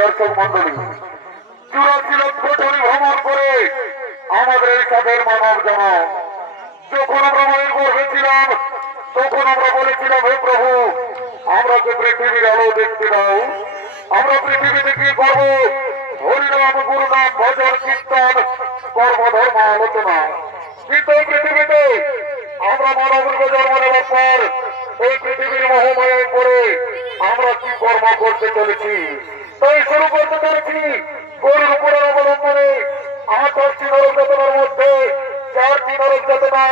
দর্শক মন্ডলী, 84 লক্ষ টন ভ্রমণ করে আমাদের এই সাধের মানব জন, যখন আমরা মায়ের গর্ভে ছিলাম তখন আমরা বলেছিলাম, হে প্রভু, আমরা যে পৃথিবীর আলো দেখতে দাও, আমরা পৃথিবীতে কি করবো? হরিনাম, গুরুনাম, ভজন, কীর্তন, কর্মধর্ম আলোচনা। কিন্তু এই পৃথিবীতে আমরা মানব রূপে জন্ম নেওয়ার পর এই পৃথিবীর মোহমায়ায় পড়ে আমরা কি কর্ম করতে চলেছি? তাই শুরু করতে চলেছি গরুর উপরের অবলম্বনে 28টি নরক যাতনার মধ্যে 4টি নরক যাতনা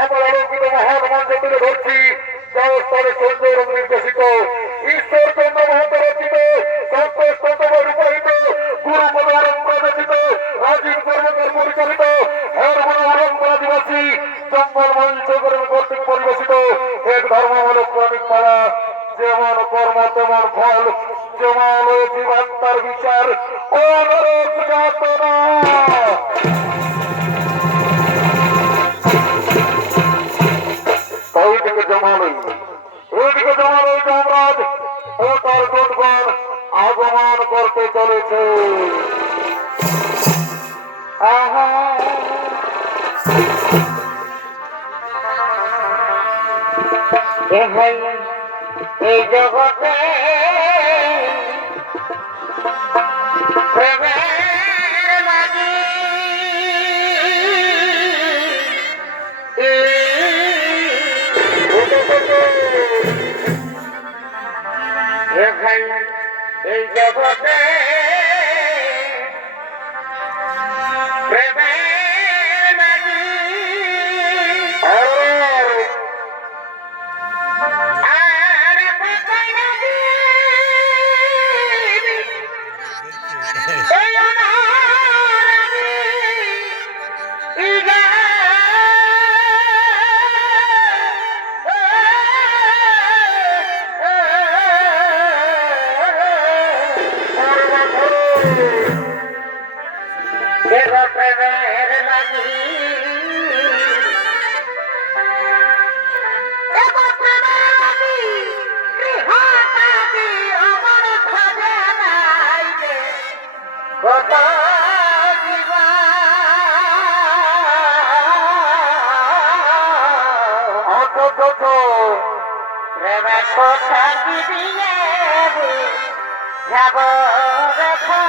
আমরা আলোকিত মহান মঞ্চে তুলে ধরছি। জয়স্তরে সঞ্জয় রং নির্দেশিত, ঈশ্বরচন্দ্র মহাত রচিত, সন্তোষ তন্ত্র রূপায়িত, গুরু মনোরম প্রদর্শিত, রাজীব কর্মকার পরিচালিত, হের মনোরম আদিবাসী জঙ্গল মঞ্চ কর্তৃক পরিবেশিত এক ধর্মমূলক প্রাণিক মালা। যেমন কর্ম তেমন ফল, যেমন জীবাত্মার বিচার ও নরক যাতনা। ওইদিকে জমালই, ওইদিকে জমালই যমরাজ ও তার দূতগণ আগমন করতে চলেছে। এই জগতে প্রেমের লাগি এই জগতে প্রেমের লাগি প্রেমের লাগি কত প্রেমে কথা দিদিলে যাব দেখা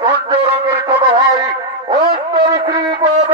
সঞ্জয় রঙের ছোট ভাই অন্তর শ্রীপদ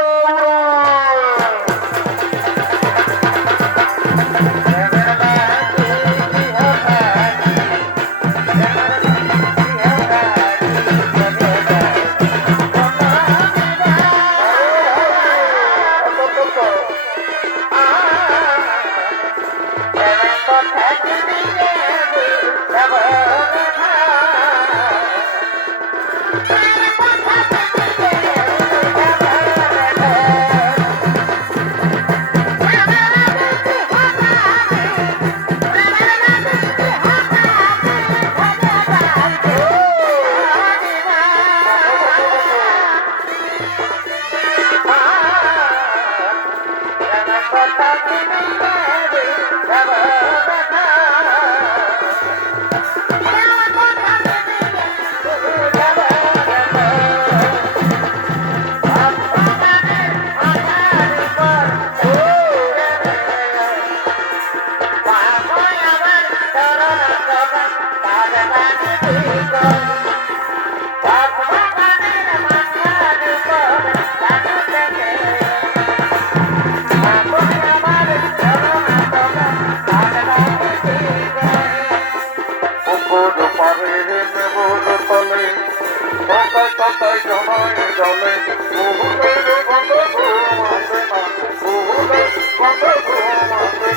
জলে বহুলের কত ঘুম আসে না, বহুলের কত ঘুম আসে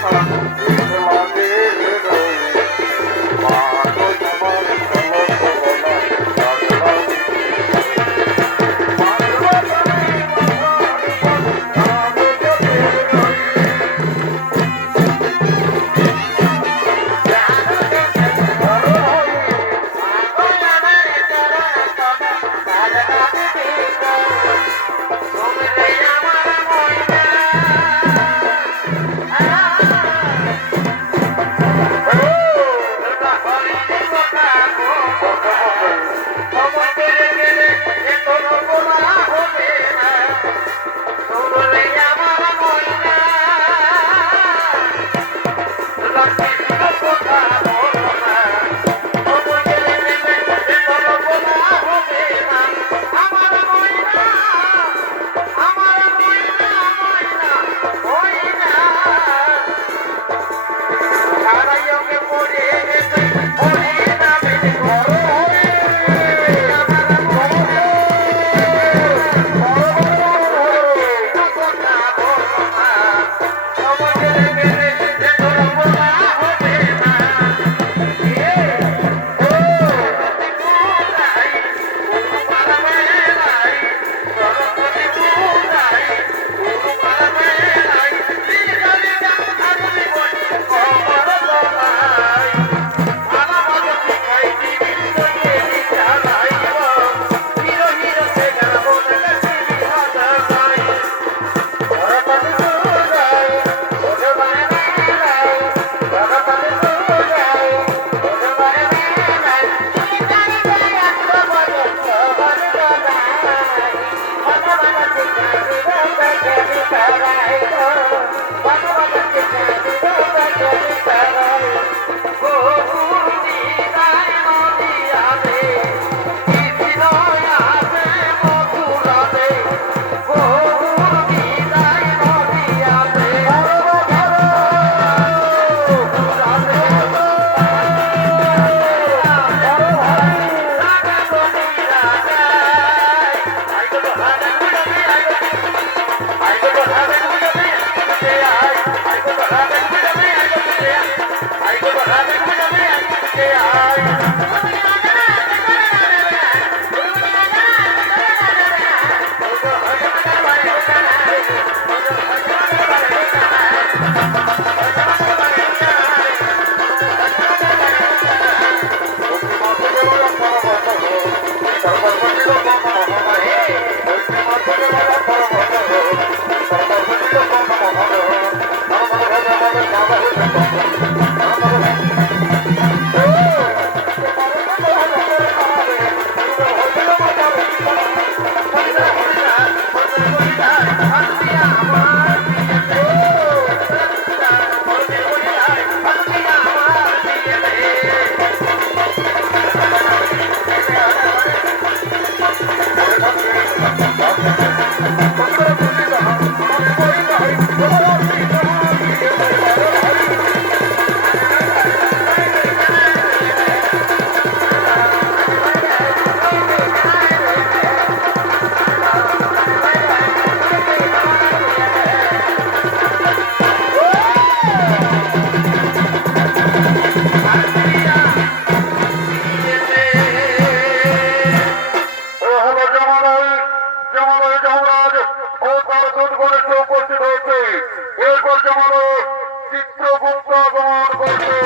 চিত্রগুপ্ত আগমন করছে।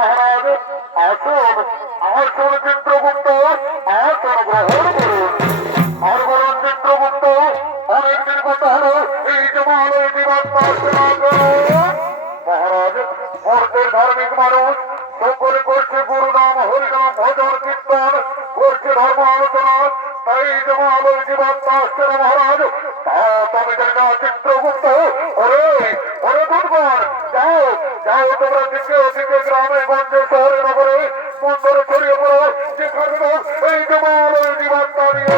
মহারাজ আসুন, আসুন চিত্রগুপ্ত, আসুন গ্রহণ করুন। আর বলুন চিত্রগুপ্ত, অনেকদিন কথা হলো এই জমালয় দিবাত্মা মহারাজ, মর্তের ধার্মিক মানুষ সকলে করছে গুরুনাম হরিনাম ভজন কীর্তন, করছে ধর্ম আলোচনা, তাই জমালয় দিবাত্মা আসছে না মহারাজ। তা তবে জানি না চিত্রগুপ্ত, ওরে ওরে দুর্গণ, যাও যাও তোমরা দিকে দিকে গ্রামে গঞ্জে শহরে নগরে বন্দরে ছড়িয়ে পড়ো, যেখানে এই জমালয় দিবাত্মা নিয়ে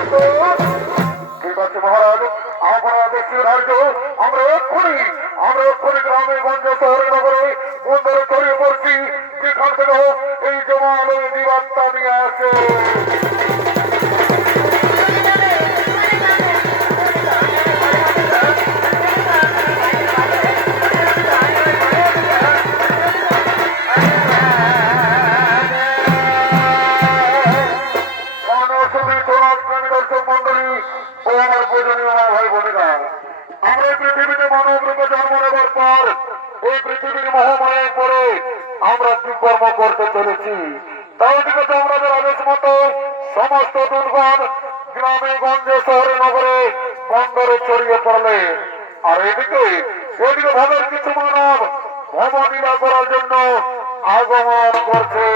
ঠিক আছে মহারাজ, আপনারা দেখিয়ে ধার্য আমরা এক্ষুনি গ্রামে গঞ্জে শহরে নগরে বন্দরে ছড়িয়ে পড়ছি, যেখান থেকে এই জমালয় দিবাত্মা নিয়ে আসে। আমরা কি কর্ম করতে চলেছি, তাই দিকে আমাদের আদেশ মতো সমস্ত দুর্গণ গ্রামে গঞ্জে শহরে নগরে বন্দরে ছড়িয়ে পড়লে, আর এদিকে ভবের কিছু মানব ভবলীলা করার জন্য আগমন করছে।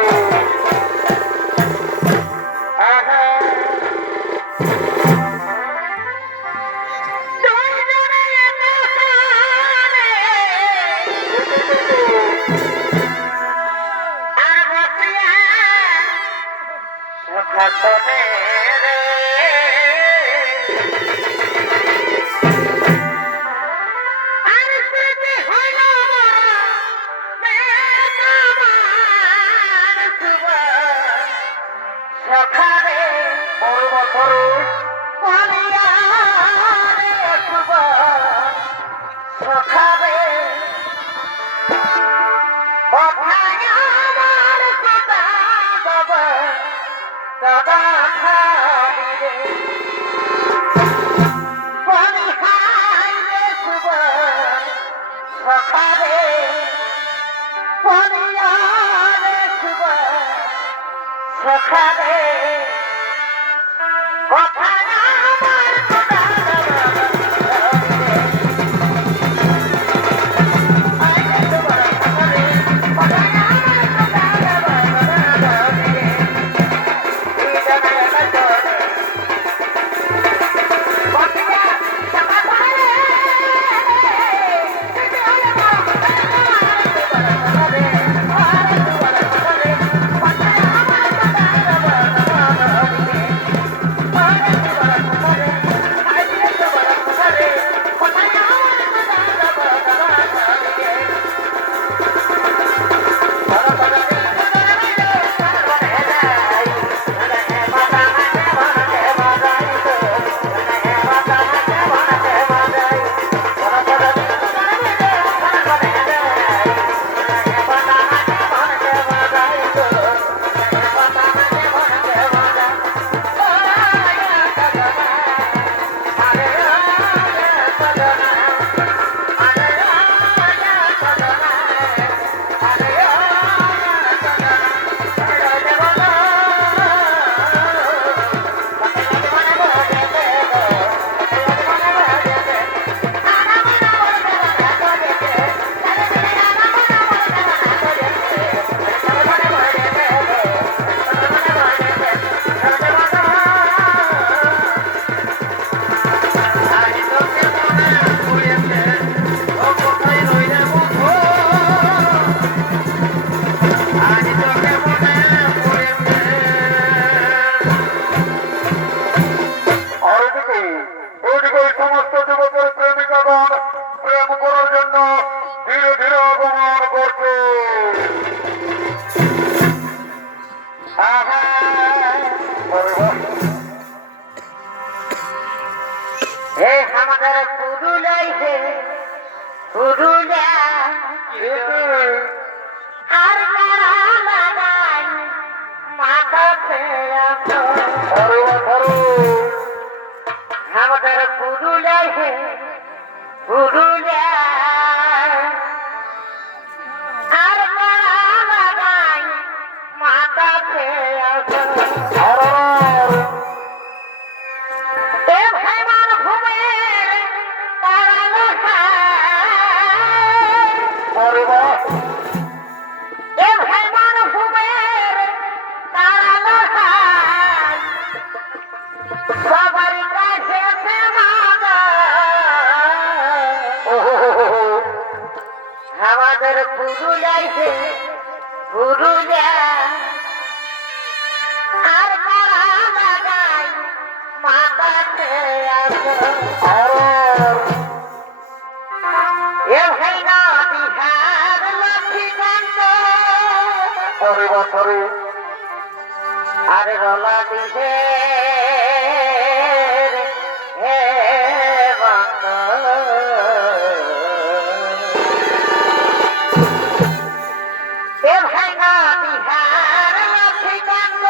পুরুলিয়া আর তারা লাগাই মাথা ছেড়া আমাদের পুরুলিয়ায় পুরুলিয়া আর তারা লাগাই মাথা ছেড়া এ ভাইমান ভূমের তারালো এ ভাইমান ভূমের তারালো সবার কাছে আমাদের পুরুলিয়ায় পুরুলিয়া আর তারা লাগাই মাথা এ ভাই না বিহার লক্ষ্মীকান্ত আর গলা দিহে হে বন্ধ এ ভাই না বিহার লক্ষ্মীকান্ত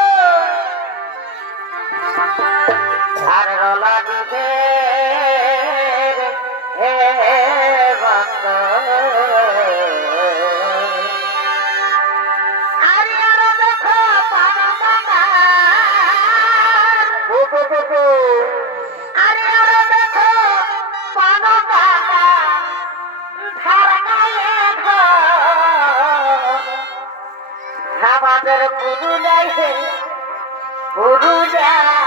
আর গলা দিহে হে বন্ধ আরে আরে দেখো পারমানা আরে আরে দেখো পারমানা ধারণায় আমাদের পুরুলিয়ায় পুরুলিয়া